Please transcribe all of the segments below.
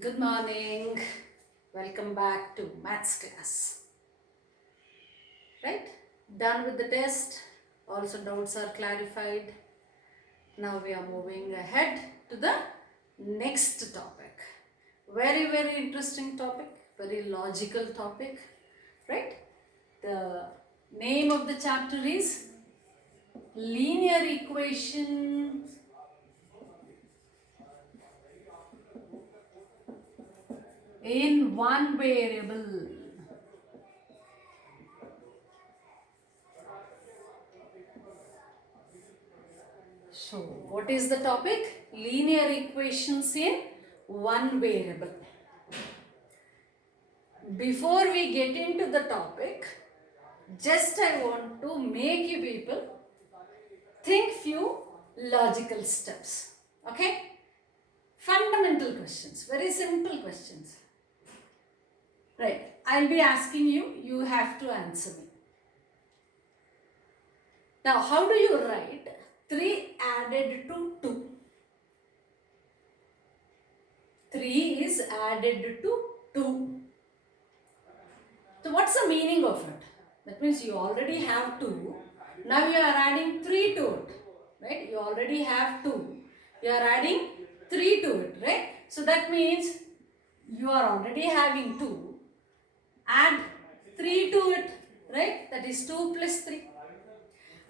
Good morning. Welcome back to maths class. Right? Done with the test. Also doubts are clarified. Now we are moving ahead to the next topic. Very interesting topic. Very logical topic. Right? The name of the chapter is linear equations in one variable. So, what is the topic? Linear equations in one variable. Before we get into the topic, just I want to make you people think few logical steps. Okay? Fundamental questions, very simple questions. Right, I'll be asking you, you have to answer me. Now, how do you write 3 added to 2? 3 is added to 2. So what's the meaning of it? That means you already have 2. Now you are adding 3 to it. Right? You already have 2. You are adding 3 to it. Right? So that means you are already having 2. Add 3 to it. Right? That is 2 plus 3.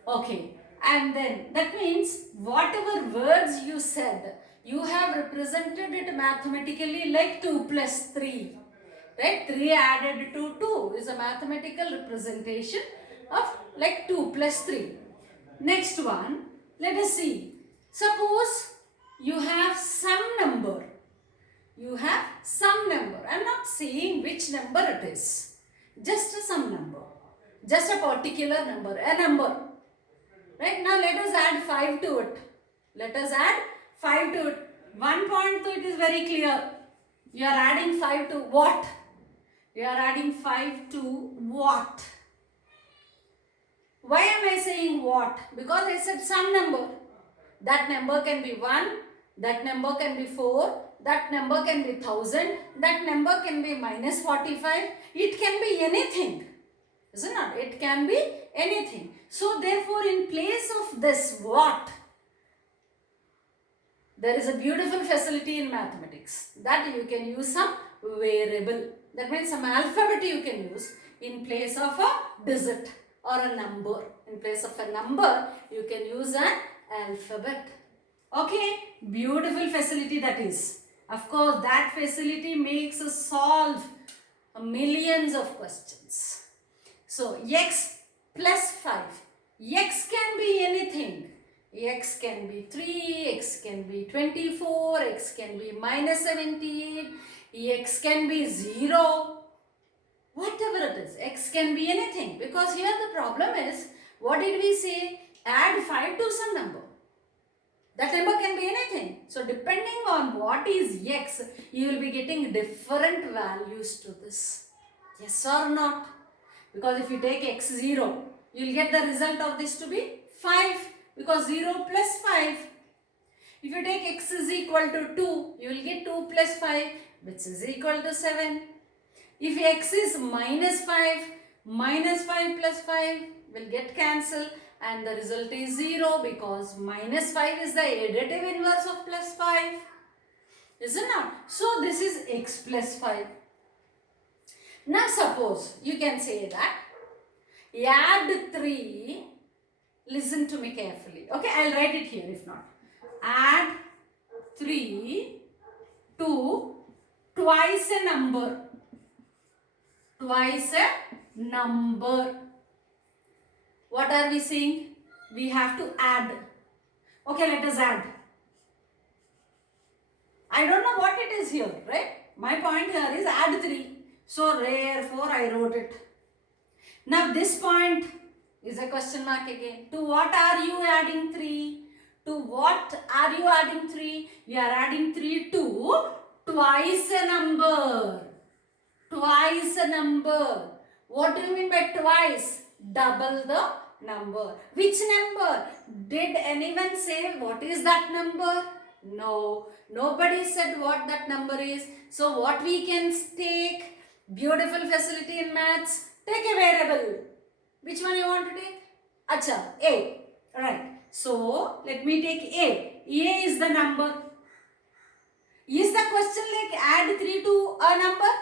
Okay. And then that means whatever words you said, you have represented it mathematically like 2 plus 3. Right? 3 added to 2 is a mathematical representation of like 2 plus 3. Next one, let us see. Suppose you have some number. You have some number. I am not saying which number it is. Just some number. Just a particular number. A number. Right? Now let us add 5 to it. Let us add 5 to it. One point to it is very clear. You are adding 5 to what? You are adding 5 to what? Why am I saying what? Because I said some number. That number can be 1, that number can be 4, that number can be 1000, that number can be minus 45. It can be anything. Isn't it? It can be anything. So therefore in place of this what? There is a beautiful facility in mathematics that you can use some variable. That means some alphabet you can use in place of a digit or a number. In place of a number, you can use an alphabet. Okay, beautiful facility that is. Of course, that facility makes us solve millions of questions. So, x plus 5. X can be anything. X can be 3, x can be 24, x can be minus 17, x can be 0. Whatever it is, x can be anything. Because here the problem is, what did we say? Add 5 to some number. That number can be anything. So depending on what is x, you will be getting different values to this. Yes or not? Because if you take x0, you will get the result of this to be 5. Because 0 plus 5. If you take x is equal to 2, you will get 2 plus 5, which is equal to 7. If x is minus 5 plus 5 will get cancelled and the result is 0 because minus 5 is the additive inverse of plus 5. Isn't it? So this is x plus 5. Now suppose you can say that add 3. Listen to me carefully. Okay, I'll write it here if not. Add 3 to twice a number. Twice a number. What are we saying? We have to add. Okay, let us add. I don't know what it is here, right? My point here is add 3. So therefore I wrote it. Now this point is a question mark again. To what are you adding 3? To what are you adding 3? You are adding 3 to twice a number. Twice a number. What do you mean by twice? Double the number. Which number? Did anyone say what is that number? No, nobody said what that number is. So what we can take? Beautiful facility in maths. Take a variable. Which one you want to take? Acha, A. Right. So let me take A. A is the number. Is the question like add 3 to a number?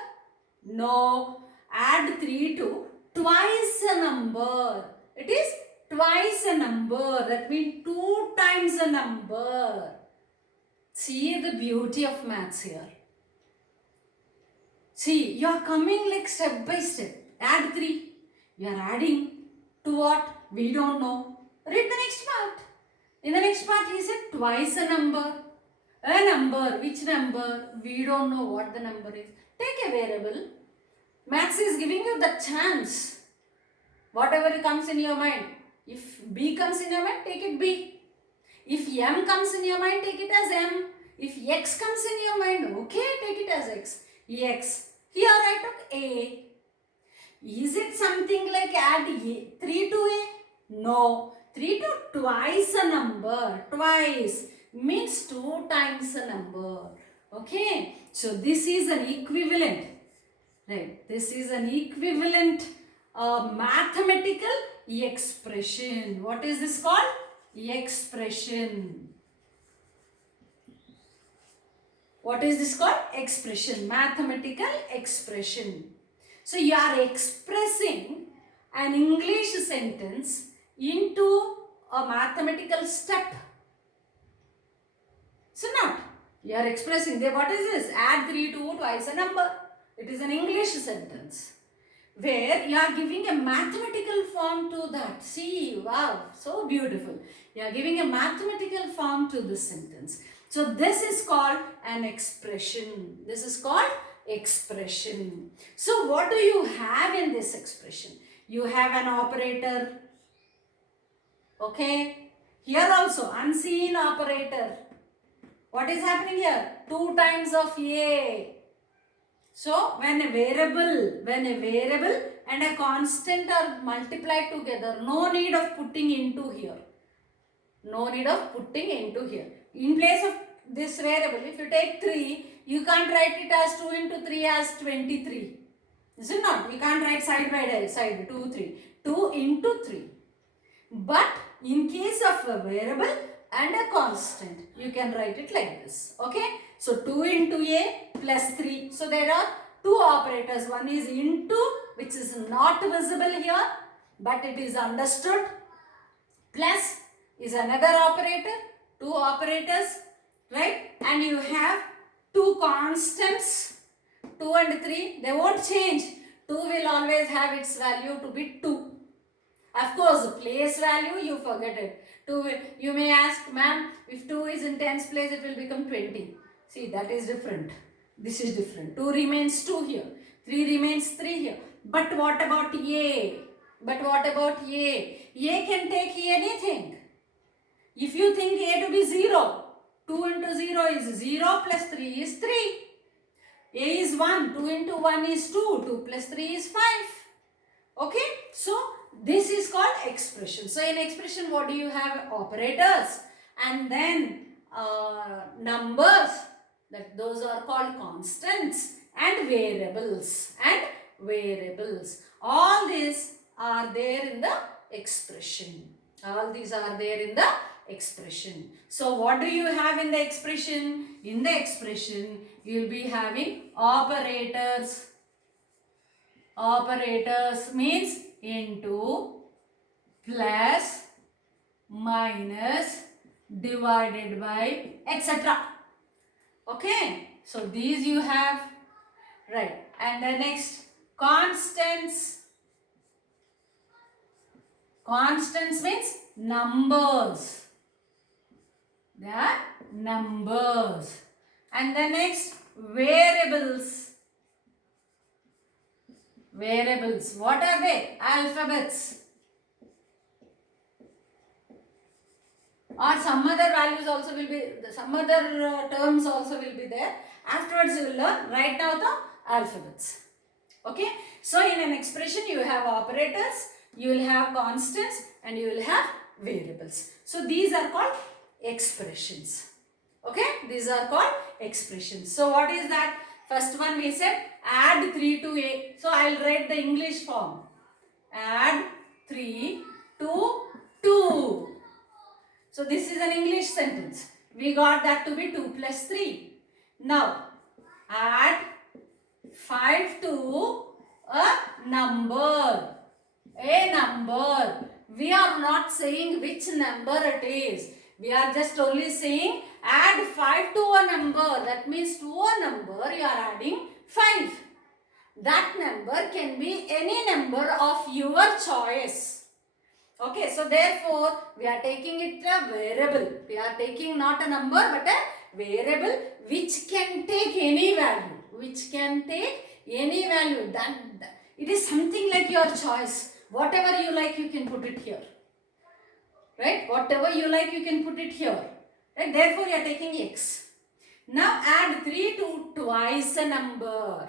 No. Add 3 to twice a number. It is twice a number. That means 2 times a number. See the beauty of maths here. See, you are coming like step by step. Add 3. You are adding to what? We don't know. Read the next part. In the next part, he said twice a number. A number. Which number? We don't know what the number is. Take a variable. Maths is giving you the chance. Whatever comes in your mind. If B comes in your mind, take it B. If M comes in your mind, take it as M. If X comes in your mind, okay, take it as X. X. Here I took A. Is it something like add 3 to A? No. 3 to twice a number. Twice means 2 times a number. Okay. So this is an equivalent. Right. This is an equivalent mathematical expression. What is this called? Expression. What is this called? Expression. Mathematical expression. So you are expressing an English sentence into a mathematical step. So not. You are expressing. What is this? Add 3 to twice a number. It is an English sentence where you are giving a mathematical form to that. See, wow, so beautiful. You are giving a mathematical form to this sentence. So this is called an expression. This is called expression. So what do you have in this expression? You have an operator. Okay. Here also unseen operator. What is happening here? 2 times of A. So when a variable and a constant are multiplied together, no need of putting into here. No need of putting into here. In place of this variable, if you take 3, you can't write it as 2 into 3 as 23. Is it not? We can't write side by side 2, 3. 2 into 3. But in case of a variable and a constant, you can write it like this. Okay. So 2 into A plus 3. So there are 2 operators. One is into, which is not visible here, but it is understood. Plus is another operator. 2 operators, right? And you have 2 constants, 2 and 3. They won't change. 2 will always have its value to be 2. Of course, place value, you forget it. 2, you may ask, ma'am, if 2 is in tens place, it will become 20. See, that is different. This is different. 2 remains 2 here. 3 remains 3 here. But what about A? But what about A? A can take anything. If you think A to be 0, 2 into 0 is 0 plus 3 is 3. A is 1. 2 into 1 is 2. 2 plus 3 is 5. Okay. So, this is called expression. So, in expression, what do you have? Operators. And then numbers. Those are called constants and variables. All these are there in the expression. All these are there in the expression. So what do you have in the expression? In the expression, you will be having operators. Operators means into, plus, minus, divided by, etc. Okay. So these you have. Right. And the next, constants. Constants means numbers. They are numbers. And the next, variables. Variables. What are they? Alphabets. Or some other values also will be, some other terms also will be there. Afterwards you will learn. Right now the alphabets. Okay. So in an expression you have operators, you will have constants and you will have variables. So these are called expressions. Okay, these are called expressions. So what is that? First one we said add 3 to a. So I'll write the English form. Add 3 to 2. So this is an English sentence. We got that to be 2 plus 3. Now add 5 to a number. A number. We are not saying which number it is. We are just only saying add 5 to a number. That means to a number you are adding 5. That number can be any number of your choice. Okay, so therefore we are taking it a variable. We are taking not a number but a variable which can take any value. Which can take any value. It is something like your choice. Whatever you like, you can put it here. Right? Whatever you like, you can put it here. Right? Therefore, you are taking x. Now add 3 to twice a number.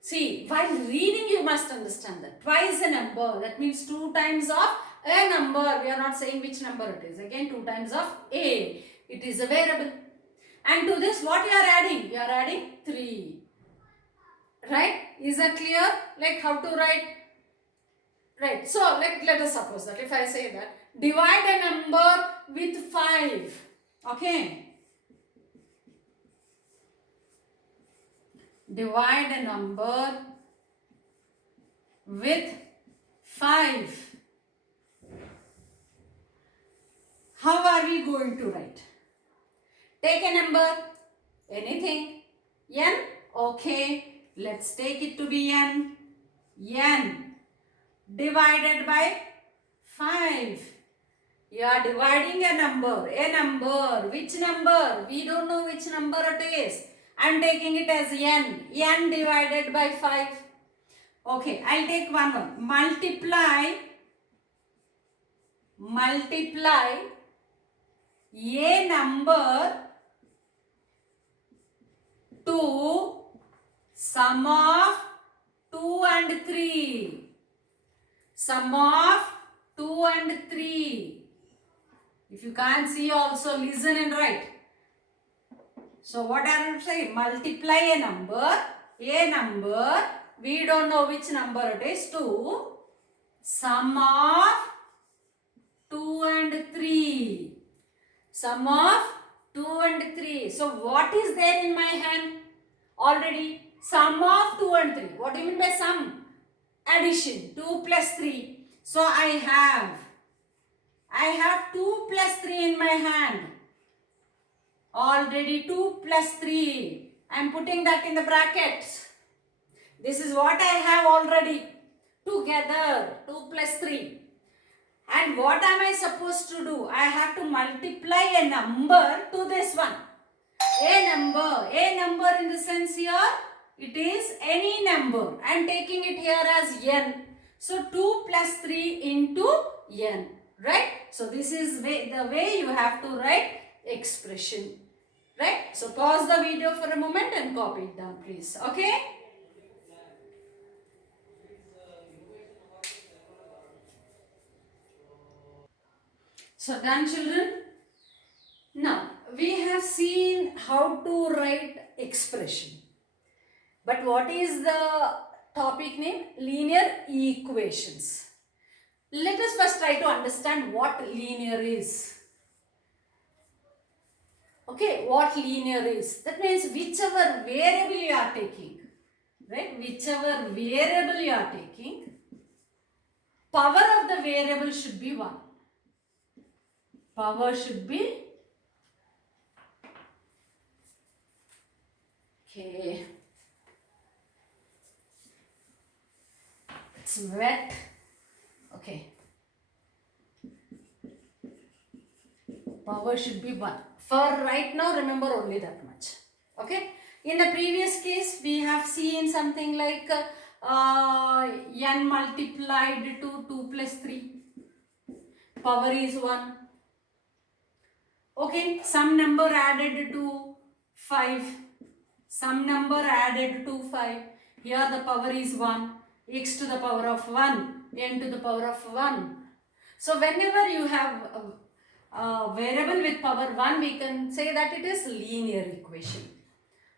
See, while reading you must understand that. Twice a number. That means 2 times of a number. We are not saying which number it is. Again, 2 times of a. It is a variable. And to this, what you are adding? You are adding 3. Right? Is that clear? Like how to write? Right. So, let us suppose that if I say that, divide a number with 5. Okay. Divide a number with 5. How are we going to write? Take a number, anything, n, okay, let's take it to be n, divided by 5. You are dividing a number, which number? We don't know which number it is. I am taking it as n divided by 5. Okay, I'll take one more. Multiply a number to sum of 2 and 3. Sum of 2 and 3. If you can't see also, listen and write. So what are you saying? Multiply a number, we don't know which number it is, to sum of 2 and 3. Sum of 2 and 3. So what is there in my hand? Already sum of 2 and 3. What do you mean by sum? Addition. 2 plus 3. So I have 2 plus 3 in my hand. Already 2 plus 3. I am putting that in the brackets. This is what I have already. Together 2 plus 3. And what am I supposed to do? I have to multiply a number to this one. A number in the sense here, it is any number. I am taking it here as n. So 2 plus 3 into n. Right? So this is the way you have to write expression. Right? So pause the video for a moment and copy it down, please. Okay? So done, children? Now, we have seen how to write expression. But what is the topic name? Linear equations. Let us first try to understand what linear is. Okay, what linear is? That means whichever variable you are taking, right? Whichever variable you are taking, power of the variable should be 1. Power should be, okay, it's wet, okay, power should be 1. For right now, remember only that much, okay. In the previous case, we have seen something like n multiplied to 2 plus 3, power is 1. Okay, some number added to 5, some number added to 5, here the power is 1, x to the power of 1, n to the power of 1. So whenever you have variable with power 1, we can say that it is linear equation.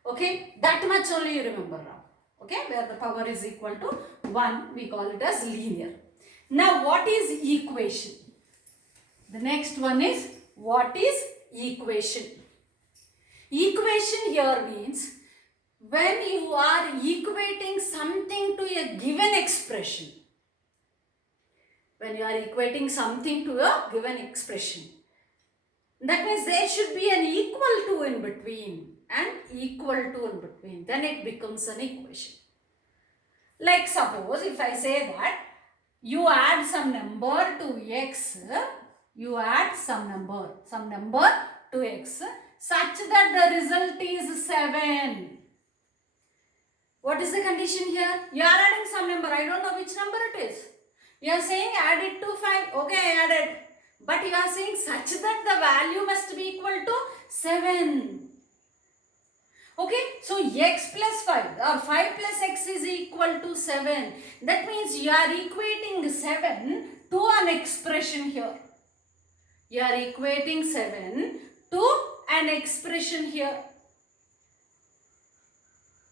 Okay, that much only you remember now. Okay, where the power is equal to 1, we call it as linear. Now, what is equation? The next one is, what is equation? Equation here means when you are equating something to a given expression. When you are equating something to a given expression. That means there should be an equal to in between and equal to in between. Then it becomes an equation. Like suppose if I say that you add some number to x, you add some number to x such that the result is 7. What is the condition here? You are adding some number. I don't know which number it is. You are saying add it to 5. Okay, I added. But you are saying such that the value must be equal to 7. Okay, so x plus 5 or 5 plus x is equal to 7. That means you are equating 7 to an expression here. You are equating 7 to an expression here.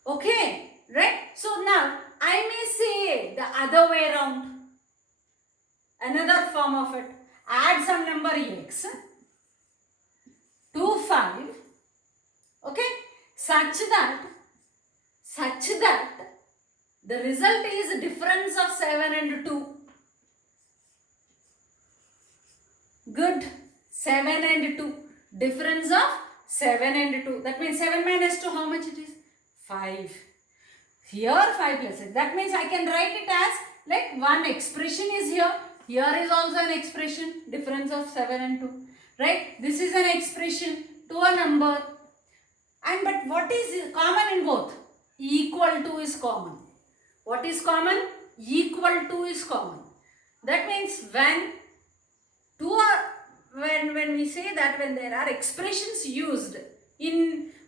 Okay, right? So now I may say the other way around. Another form of it. Add some number x to 5. Okay, such that the result is difference of 7 and 2. Good. 7 and 2. Difference of 7 and 2. That means 7 minus 2, how much it is? 5. Here 5 plus x. That means I can write it as like one expression is here. Here is also an expression. Difference of 7 and 2. Right? This is an expression to a number. And but what is common in both? Equal to is common. What is common? Equal to is common. That means when we say that when there are expressions used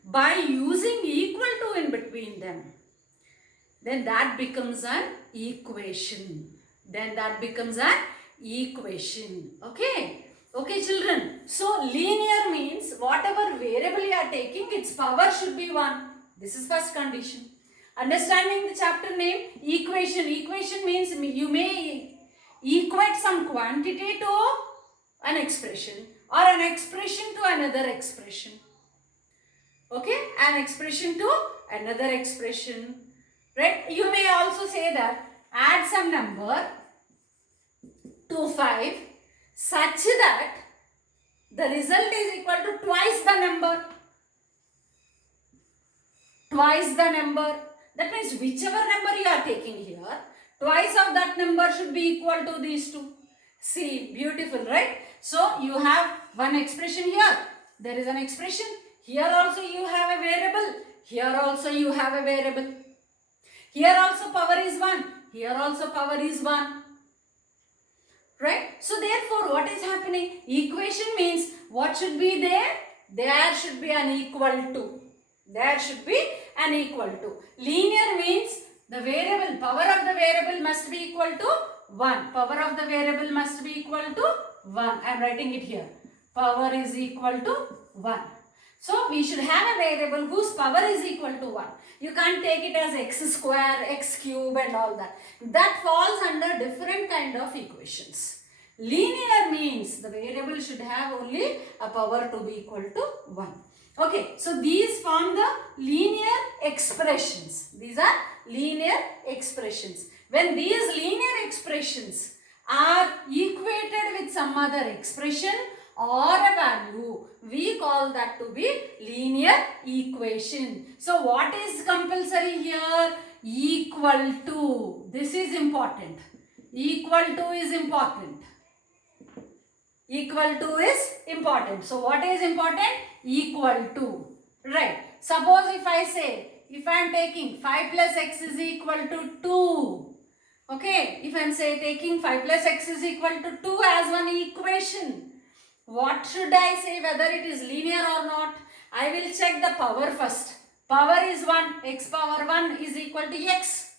by using equal to in between them, then that becomes an equation. Okay. Okay, children. So linear means whatever variable you are taking, its power should be 1. This is first condition. Understanding the chapter name, equation. Equation means you may equate some quantity to an expression or an expression to another expression. Okay, an expression to another expression. Right? You may also say that add some number to 5 such that the result is equal to twice the number. Twice the number. That means whichever number you are taking here, twice of that number should be equal to these two. See, beautiful, right? So you have one expression here. There is an expression. Here also you have a variable. Here also you have a variable. Here also power is 1. Here also power is 1. Right? So therefore what is happening? Equation means what should be there? There should be an equal to. There should be an equal to. Linear means the variable, power of the variable must be equal to 1. Power of the variable must be equal to 1. I am writing it here. Power is equal to 1. So we should have a variable whose power is equal to 1. You can't take it as x square, x cube and all that. That falls under different kind of equations. Linear means the variable should have only a power to be equal to 1. Okay, so these form the linear expressions. These are linear expressions. When these linear expressions are equated with some other expression or a value, we call that to be linear equation. So what is compulsory here? Equal to. This is important. Equal to is important. Equal to is important. So what is important? Equal to. Right. Suppose if I say, if I am taking 5 plus x is equal to 2. Okay. If I am taking 5 plus x is equal to 2 as one equation. What should I say, whether it is linear or not? I will check the power first. Power is 1. X power 1 is equal to x.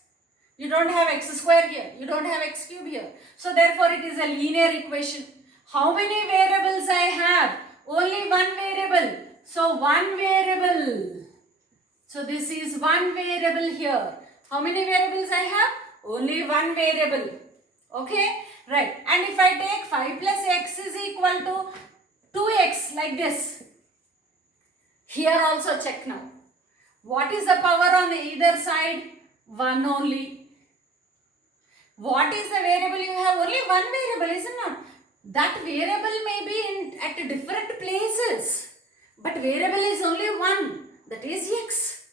You don't have x square here. You don't have x cube here. So therefore it is a linear equation. How many variables I have? Only one variable. So one variable. So this is one variable here. How many variables I have? Only one variable. Okay? Right. And if I take 5 plus x is equal to 2x like this. Here also check now. What is the power on either side? 1 only. What is the variable you have? Only one variable, isn't it? That variable may be at different places. But variable is only one. That is x.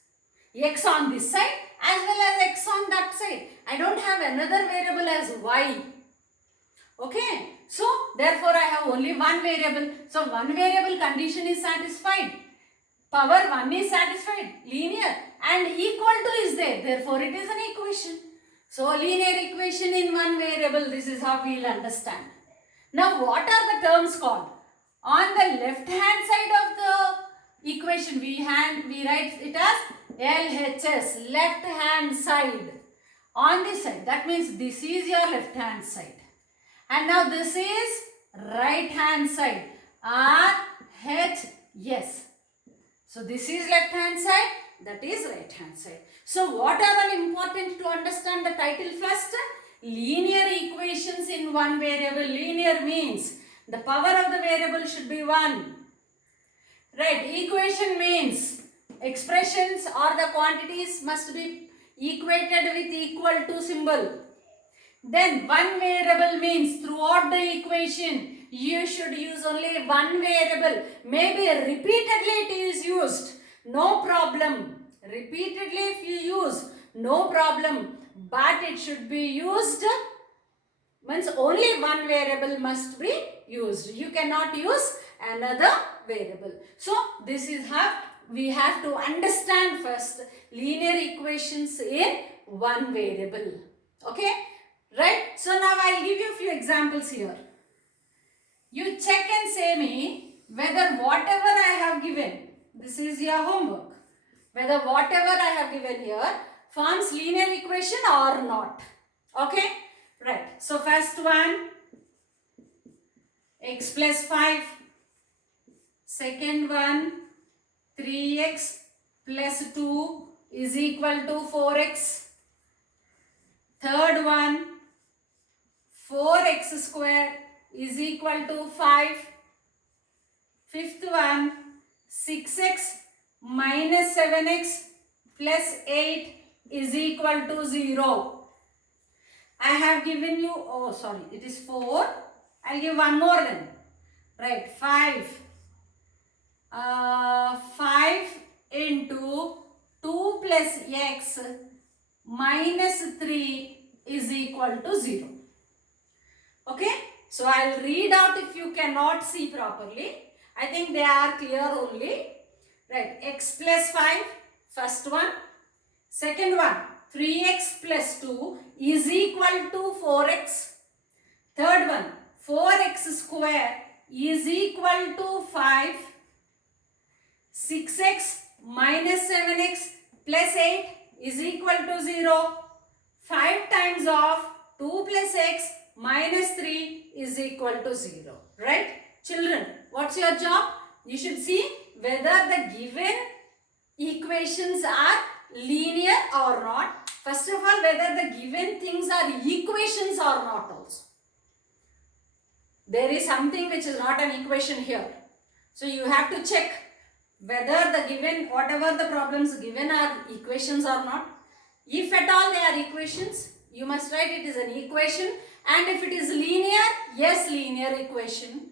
X on this side as well as x on that side. I don't have another variable as y. Okay. So, therefore, I have only one variable. So, one variable condition is satisfied. Power 1 is satisfied. Linear. And equal to is there. Therefore, it is an equation. So, linear equation in one variable. This is how we will understand. Now, what are the terms called? On the left hand side of the equation, we write it as LHS, left hand side. On this side, that means this is your left hand side. And now this is right hand side, RHS. So this is left hand side, that is right hand side. So what are all important to understand the title first? Linear equations in one variable. Linear means the power of the variable should be 1. Right, equation means expressions or the quantities must be equated with equal to symbol. Then one variable means throughout the equation you should use only one variable. Maybe repeatedly it is used, no problem. Repeatedly if you use, no problem. But it should be used, means only one variable must be used. You cannot use another variable. So this is how we have to understand first linear equations in one variable. Okay? Right? So now I will give you a few examples here. You check and say me whether whatever I have given, this is your homework, whether whatever I have given here forms linear equation or not. Okay? Right. So first one, x plus 5. Second one, 3x plus 2 is equal to 4x. Third one, 4x square is equal to 5. Fifth one, 6x minus 7x plus 8 is equal to 0. I have given you, oh sorry, it is 4. I'll give one more then. Right, 5. 5 into 2 plus x minus 3 is equal to 0. Okay, so I'll read out if you cannot see properly. I think they are clear only. Right, x plus 5, first one. Second one, 3x plus 2 is equal to 4x. Third one, 4x square is equal to 5. 6x minus 7x plus 8 is equal to 0. 5 times of 2 plus x minus 3 is equal to 0. Right? Children, what's your job? You should see whether the given equations are linear or not. First of all, whether the given things are equations or not also. There is something which is not an equation here. So you have to check whether the given, whatever the problems given are equations or not. If at all they are equations, you must write it is an equation. And if it is linear, yes, linear equation.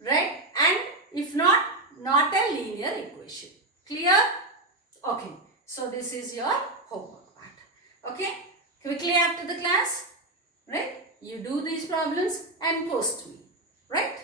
Right? And if not, not a linear equation. Clear? Okay. So this is your homework part. Okay? Quickly after the class, right? You do these problems and post me. Right?